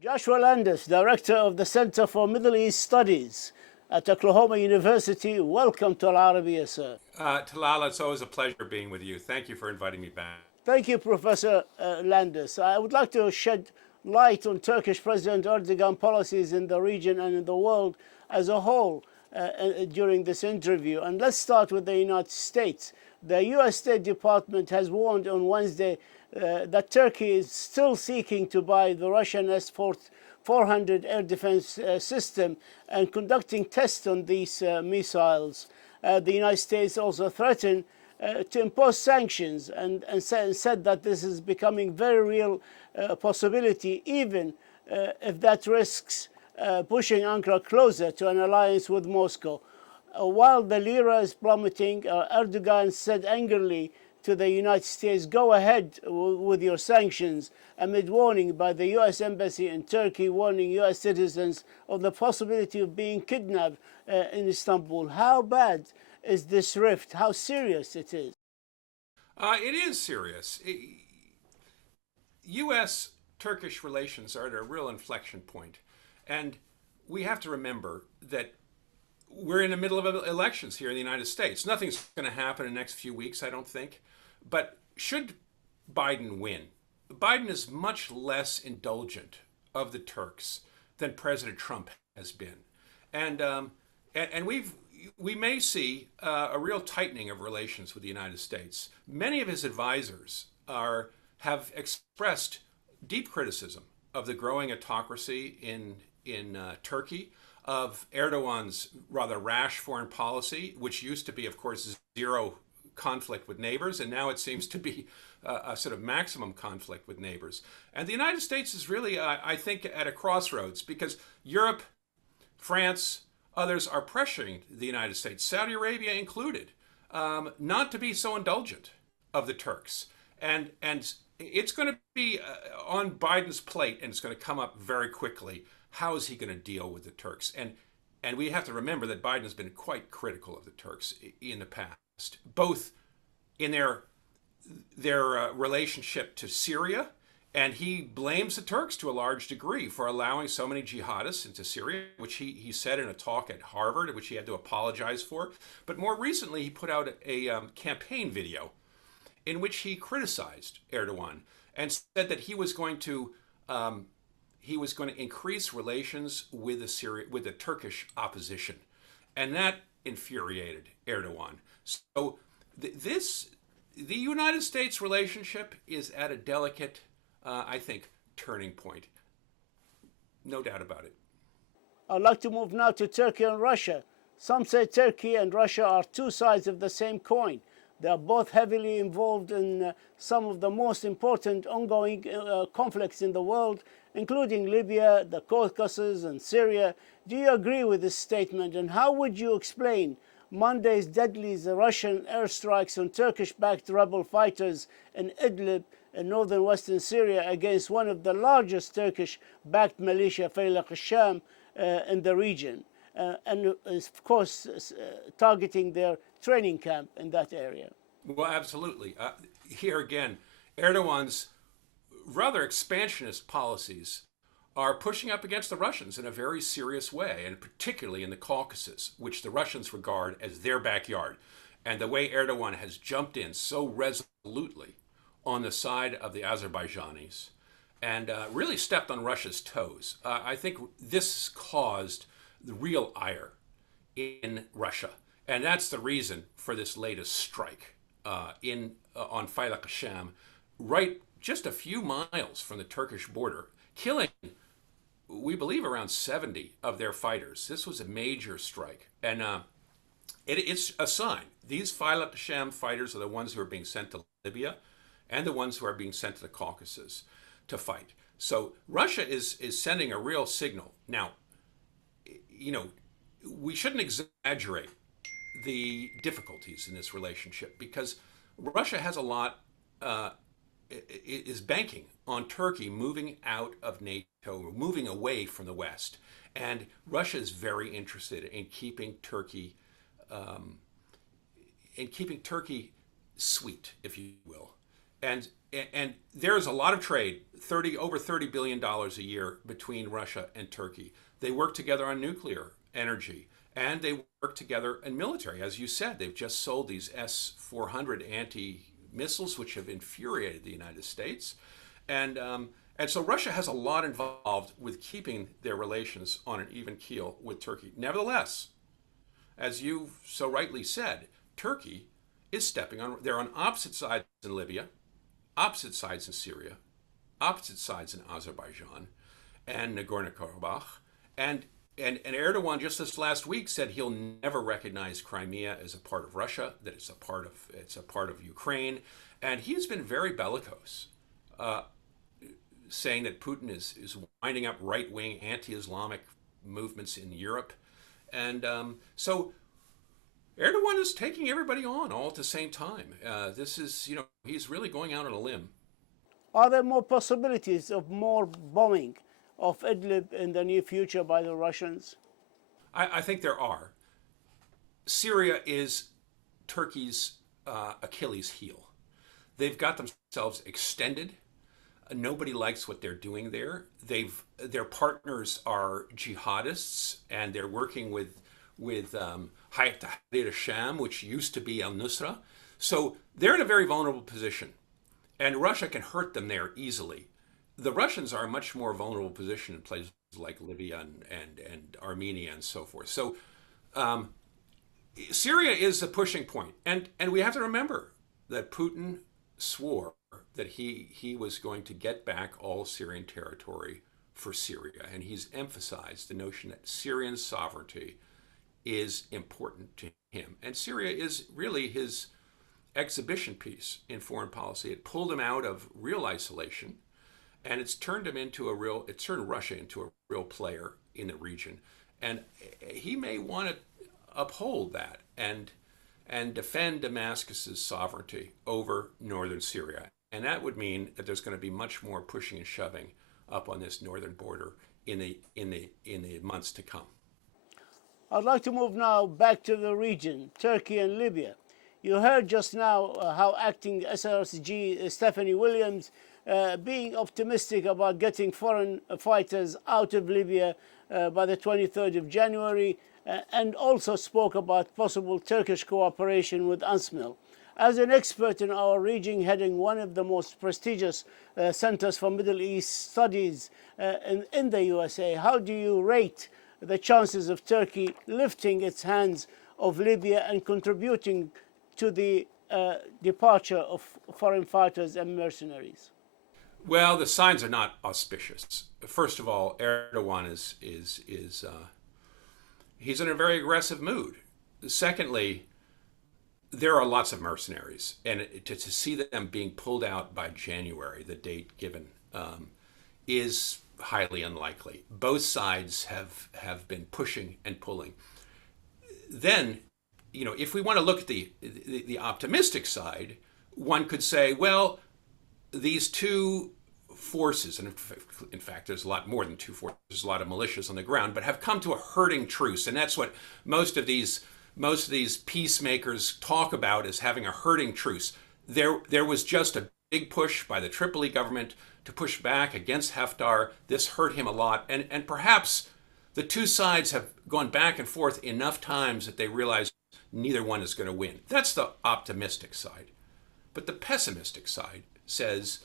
Joshua Landis, Director of the Center for Middle East Studies at Oklahoma University. Welcome to Al-Arabiya, sir. Talal, it's always a pleasure being with you. Thank you for inviting me back. Thank you, Professor Landis. I would like to shed light on Turkish President Erdogan policies in the region and in the world as a whole during this interview. And let's start with the United States. The U.S. State Department has warned on Wednesday that Turkey is still seeking to buy the Russian S-400 air defense system and conducting tests on these missiles. The United States also threatened to impose sanctions and said that this is becoming very real possibility, even if that risks pushing Ankara closer to an alliance with Moscow. While the lira is plummeting, Erdogan said angrily to the United States, "Go ahead with your sanctions," amid warning by the U.S. Embassy in Turkey, warning U.S. citizens of the possibility of being kidnapped in Istanbul. How bad is this rift? How serious it is? It is serious. U.S.-Turkish relations are at a real inflection point. And we have to remember that we're in the middle of elections here in the United States. Nothing's going to happen in the next few weeks, I don't think. But should Biden win, Biden is much less indulgent of the Turks than President Trump has been. And we may see a real tightening of relations with the United States. Many of his advisors have expressed deep criticism of the growing autocracy in Turkey, of Erdogan's rather rash foreign policy, which used to be, of course, zero conflict with neighbors, and now it seems to be a sort of maximum conflict with neighbors. And the United States is really, I think, at a crossroads, because Europe, France, others are pressuring the United States, Saudi Arabia included, not to be so indulgent of the Turks. And it's going to be on Biden's plate, and it's going to come up very quickly. How is he going to deal with the Turks? And we have to remember that Biden has been quite critical of the Turks in the past, both in their relationship to Syria, and he blames the Turks to a large degree for allowing so many jihadists into Syria, which he said in a talk at Harvard, which he had to apologize for. But more recently, he put out a campaign video in which he criticized Erdogan and said that he was going to increase relations with the Turkish opposition, and that infuriated Erdogan. So the United States relationship is at a delicate, I think, turning point. No doubt about it. I'd like to move now to Turkey and Russia. Some say Turkey and Russia are two sides of the same coin. They are both heavily involved in some of the most important ongoing conflicts in the world, including Libya, the Caucasus, and Syria. Do you agree with this statement? And how would you explain Monday's deadly Russian airstrikes on Turkish-backed rebel fighters in Idlib in northern western Syria against one of the largest Turkish-backed militia, AL-HAJ, in the region? And of course, targeting their training camp in that area. Well, absolutely. Here again, Erdogan's rather expansionist policies are pushing up against the Russians in a very serious way, and particularly in the Caucasus, which the Russians regard as their backyard. And the way Erdogan has jumped in so resolutely on the side of the Azerbaijanis and really stepped on Russia's toes. I think this caused the real ire in Russia, and that's the reason for this latest strike on AL-HAJ, right just a few miles from the Turkish border, killing, we believe, around 70 of their fighters. This was a major strike, and it's a sign. These AL-HAJ fighters are the ones who are being sent to Libya and the ones who are being sent to the Caucasus to fight. So Russia is sending a real signal. Now, we shouldn't exaggerate the difficulties in this relationship, because Russia has a lot, is banking on Turkey moving out of NATO, moving away from the West. And Russia is very interested in keeping Turkey, sweet, if you will. and and there's a lot of trade, over $30 billion a year between Russia and Turkey. They work together on nuclear energy, and they work together in military. As you said, they've just sold these S-400 anti-missiles, which have infuriated the United States, and so Russia has a lot involved with keeping their relations on an even keel with Turkey. Nevertheless, as you so rightly said, Turkey is stepping on. They're on opposite sides in Libya, opposite sides in Syria, opposite sides in Azerbaijan and Nagorno-Karabakh. And Erdogan just this last week said he'll never recognize Crimea as a part of Russia, that it's a part of Ukraine. And he's been very bellicose, saying that Putin is winding up right-wing anti-Islamic movements in Europe. And so Erdogan is taking everybody on all at the same time. This is, he's really going out on a limb. Are there more possibilities of more bombing of Idlib in the near future by the Russians? I think there are. Syria is Turkey's Achilles heel. They've got themselves extended. Nobody likes what they're doing there. Their partners are jihadists, and they're working with Hayat Tahrir al-Sham, which used to be al-Nusra. So they're in a very vulnerable position, and Russia can hurt them there easily. The Russians are in a much more vulnerable position in places like Libya and Armenia and so forth. So Syria is a pushing point, and we have to remember that Putin swore that he was going to get back all Syrian territory for Syria, and he's emphasized the notion that Syrian sovereignty is important to him. And Syria is really his exhibition piece in foreign policy. It pulled him out of real isolation, and it's turned Russia into a real player in the region. And he may want to uphold that and defend Damascus's sovereignty over northern Syria. And that would mean that there's going to be much more pushing and shoving up on this northern border in the months to come. I'd like to move now back to the region, Turkey and Libya. You heard just now how acting SRSG Stephanie Williams being optimistic about getting foreign fighters out of Libya by the 23rd of January, and also spoke about possible Turkish cooperation with UNSMIL. As an expert in our region, heading one of the most prestigious centers for Middle East studies in the USA, how do you rate the chances of Turkey lifting its hands of Libya and contributing to the departure of foreign fighters and mercenaries? Well, the signs are not auspicious. First of all, Erdogan he's in a very aggressive mood. Secondly, there are lots of mercenaries, and to see them being pulled out by January, the date given, is highly unlikely. Both sides have been pushing and pulling. Then, if we want to look at the optimistic side, one could say, well, these two forces, and in fact, there's a lot more than two forces, there's a lot of militias on the ground, but have come to a herding truce, and that's what most of these peacemakers talk about, as having a herding truce. There was just a big push by the Tripoli government to push back against Haftar. This hurt him a lot, and perhaps the two sides have gone back and forth enough times that they realize neither one is going to win. That's the optimistic side. But the pessimistic side says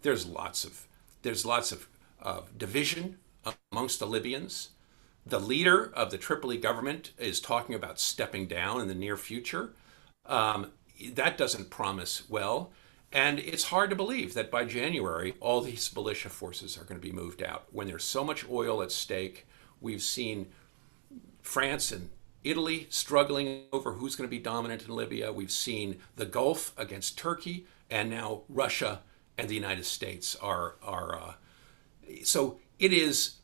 there's lots of division amongst the Libyans. The leader of the Tripoli government is talking about stepping down in the near future. That doesn't promise well. And it's hard to believe that by January, all these militia forces are going to be moved out. When there's so much oil at stake, we've seen France and Italy struggling over who's going to be dominant in Libya. We've seen the Gulf against Turkey, and now Russia and the United States are so it is.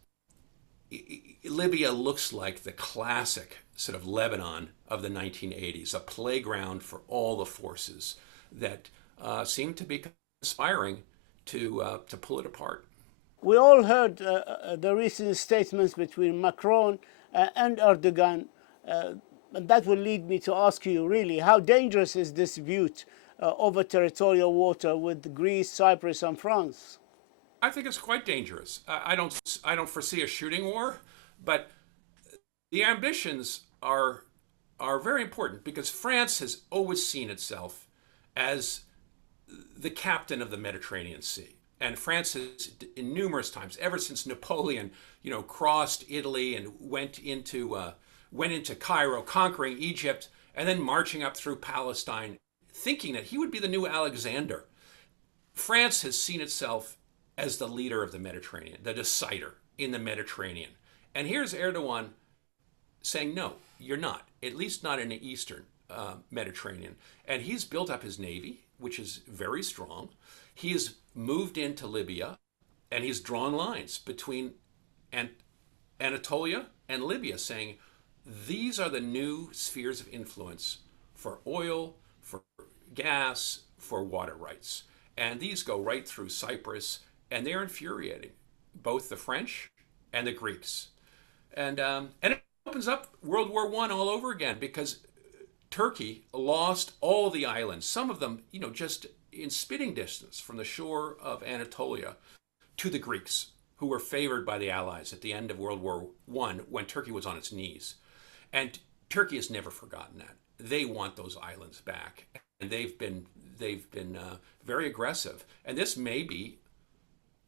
Libya looks like the classic sort of Lebanon of the 1980s, a playground for all the forces that seem to be conspiring to pull it apart. We all heard the recent statements between Macron and Erdogan, and that will lead me to ask you, really, how dangerous is this dispute over territorial water with Greece, Cyprus, and France? I think it's quite dangerous. I don't foresee a shooting war, but the ambitions are very important because France has always seen itself as the captain of the Mediterranean Sea. And France has, in numerous times, ever since Napoleon, crossed Italy and went into Cairo, conquering Egypt, and then marching up through Palestine, thinking that he would be the new Alexander. France has seen itself as the leader of the Mediterranean, the decider in the Mediterranean. And here's Erdogan saying, no, you're not, at least not in the Eastern Mediterranean. And he's built up his navy, which is very strong. He has moved into Libya, and he's drawn lines between Anatolia and Libya, saying these are the new spheres of influence for oil, for gas, for water rights. And these go right through Cyprus, and they're infuriating both the French and the Greeks. And it opens up World War I all over again because Turkey lost all the islands, some of them, just in spitting distance from the shore of Anatolia, to the Greeks, who were favored by the Allies at the end of World War I when Turkey was on its knees. And Turkey has never forgotten that. They want those islands back, and they've been very aggressive. And this may be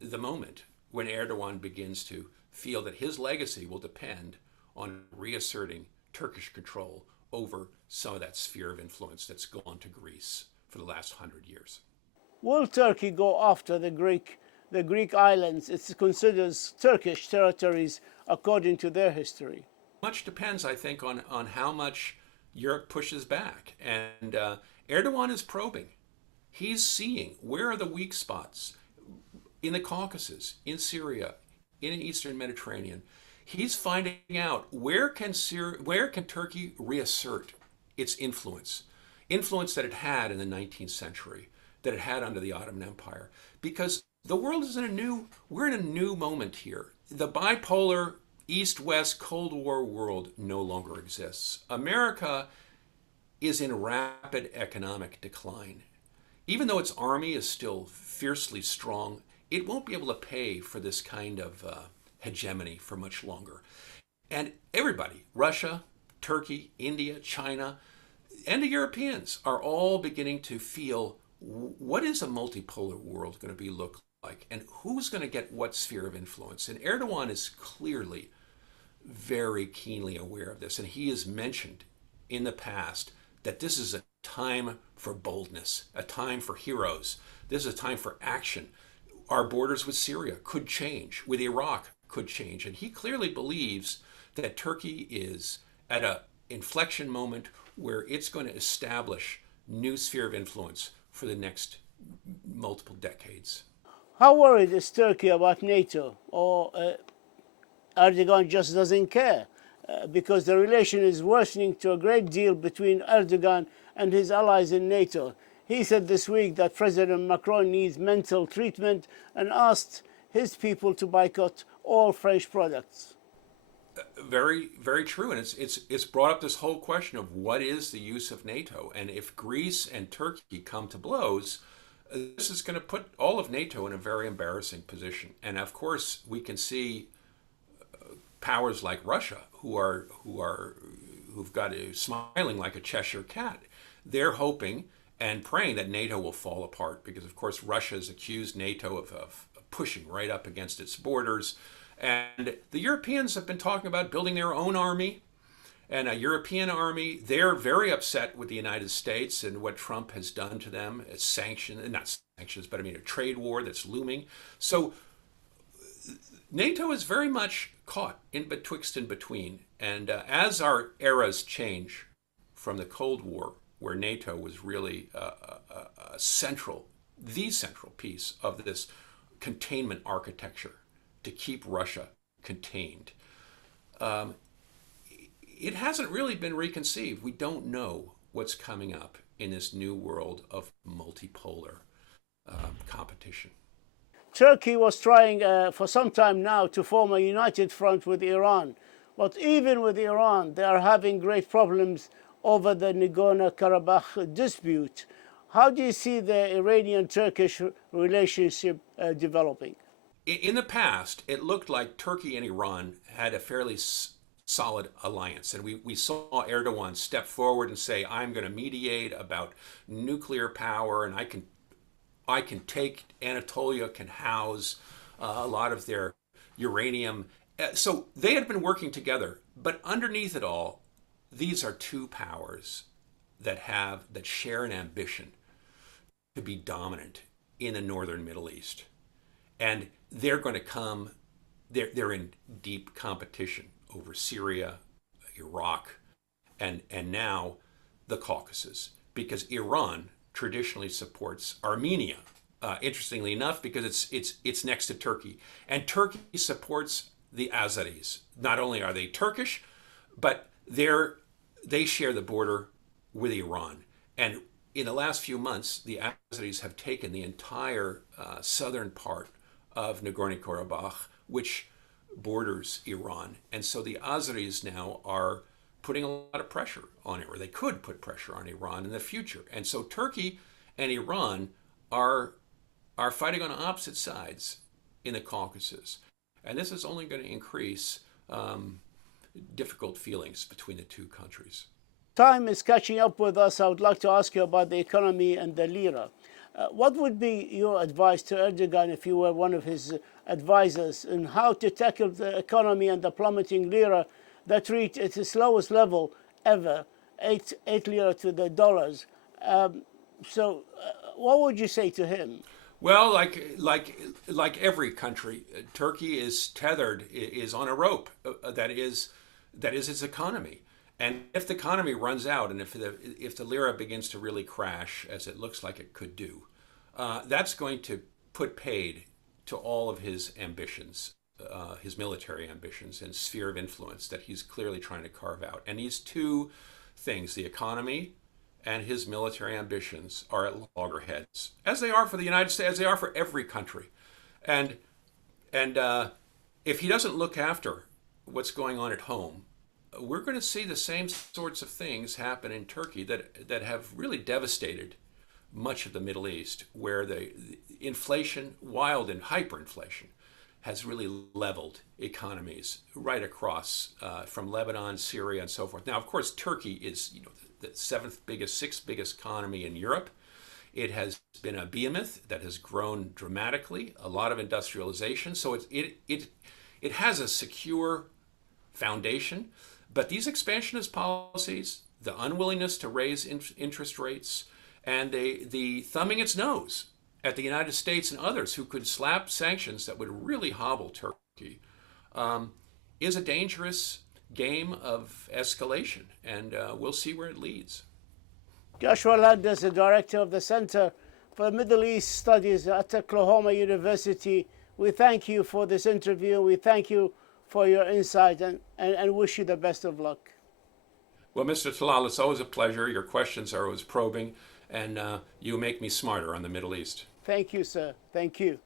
the moment when Erdogan begins to feel that his legacy will depend on reasserting Turkish control over some of that sphere of influence that's gone to Greece for the last 100 years. Will Turkey go after the Greek islands? It considers Turkish territories according to their history. Much depends, I think, on how much Europe pushes back. And Erdogan is probing. He's seeing where are the weak spots in the Caucasus, in Syria, in the Eastern Mediterranean. He's finding out where can Turkey reassert its influence that it had in the 19th century, that it had under the Ottoman Empire, because the world is we're in a new moment here. The bipolar East-West Cold War world no longer exists. America is in rapid economic decline. Even though its army is still fiercely strong, it won't be able to pay for this kind of hegemony for much longer. And everybody, Russia, Turkey, India, China, and the Europeans are all beginning to feel, what is a multipolar world going to look like? And who's going to get what sphere of influence? And Erdogan is clearly very keenly aware of this. And he has mentioned in the past that this is a time for boldness, a time for heroes. This is a time for action. Our borders with Syria could change, with Iraq could change. And he clearly believes that Turkey is at an inflection moment where it's going to establish new sphere of influence for the next multiple decades. How worried is Turkey about NATO? Or Erdogan just doesn't care? Because the relation is worsening to a great deal between Erdogan and his allies in NATO. He said this week that President Macron needs mental treatment and asked his people to boycott all French products. Very, very true. And it's brought up this whole question of what is the use of NATO. And if Greece and Turkey come to blows, this is going to put all of NATO in a very embarrassing position. And of course, we can see powers like Russia who've got smiling like a Cheshire cat. They're hoping and praying that NATO will fall apart because, of course, Russia has accused NATO of pushing right up against its borders. And the Europeans have been talking about building their own army and a European army. They're very upset with the United States and what Trump has done to them. Not sanctions, but a trade war that's looming. So NATO is very much caught in betwixt and between. And as our eras change from the Cold War, where NATO was really the central piece of this containment architecture to keep Russia contained, it hasn't really been reconceived. We don't know what's coming up in this new world of multipolar competition. Turkey was trying for some time now to form a united front with Iran. But even with Iran, they are having great problems over the Nagorno-Karabakh dispute. How do you see the Iranian-Turkish relationship developing? In the past, it looked like Turkey and Iran had a fairly solid alliance. And we saw Erdogan step forward and say, I'm going to mediate about nuclear power, and I can take Anatolia, can house a lot of their uranium. So they had been working together. But underneath it all, these are two powers that share an ambition to be dominant in the northern Middle East. And they're going to come, they're in deep competition over Syria, Iraq, and now the Caucasus, because Iran traditionally supports Armenia. Interestingly enough, because it's next to Turkey, and Turkey supports the Azeris. Not only are they Turkish, but they share the border with Iran. And in the last few months, the Azeris have taken the entire southern part of Nagorno-Karabakh, which borders Iran. And so the Azeris now are putting a lot of pressure on it, or they could put pressure on Iran in the future. And so Turkey and Iran are fighting on opposite sides in the Caucasus. And this is only going to increase difficult feelings between the two countries. Time is catching up with us. I would like to ask you about the economy and the lira. What would be your advice to Erdogan if you were one of his advisors in how to tackle the economy and the plummeting lira that reached its lowest level ever, 8 lira to the dollars? What would you say to him? Well, like every country, Turkey is tethered, is on a rope. That is its economy. And if the economy runs out, and if the lira begins to really crash, as it looks like it could do, that's going to put paid to all of his ambitions, his military ambitions and sphere of influence that he's clearly trying to carve out. And these two things, the economy and his military ambitions, are at loggerheads, as they are for the United States, as they are for every country. And if he doesn't look after what's going on at home, we're going to see the same sorts of things happen in Turkey that have really devastated much of the Middle East, where the inflation, wild and hyperinflation, has really leveled economies right across from Lebanon, Syria, and so forth. Now, of course, Turkey is the sixth biggest economy in Europe. It has been a behemoth that has grown dramatically, a lot of industrialization. So it has a secure foundation. But these expansionist policies, the unwillingness to raise interest rates, and the thumbing its nose at the United States and others who could slap sanctions that would really hobble Turkey, is a dangerous game of escalation. And we'll see where it leads. Joshua Landis, the director of the Center for Middle East Studies at Oklahoma University, we thank you for this interview. We thank you for your insight and wish you the best of luck. Well, Mr. Talal, it's always a pleasure. Your questions are always probing, and you make me smarter on the Middle East. Thank you, sir. Thank you.